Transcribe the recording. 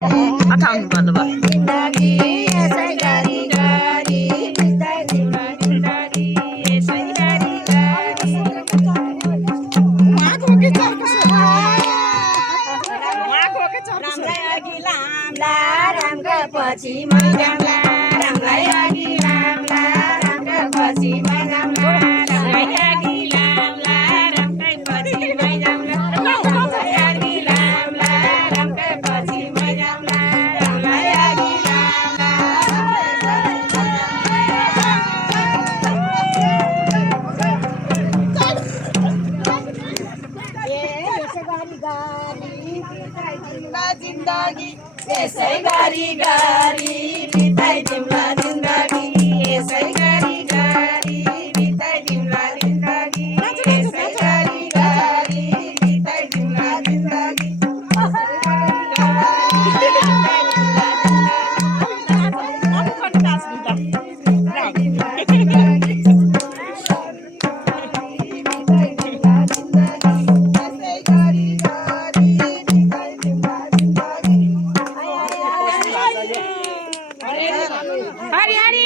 अठाउनु पर्नु भयो जिन्दगी यसै गरी गरी बित्दै जिउला जिन्दगी यसै गरी गरी रामलाई अघि लामला रामको पछि मै जाम्ला रामलाई अघि लामला रामको पछि मै जाम्ला रामलाई अघि लामला रामकै पछि मै जाम्ला रामलाई अघि लामला रामकै पछि मै जाम्ला रामलाई अघि लामला जिन्दगी यसै गरी गरी बिताइ दिउँला जिन्दगी यसै गरी गरी बिताइ दिउँला जिन्दगी यसै गरी गरी बिताइ दिउँला जिन्दगी हरि हरि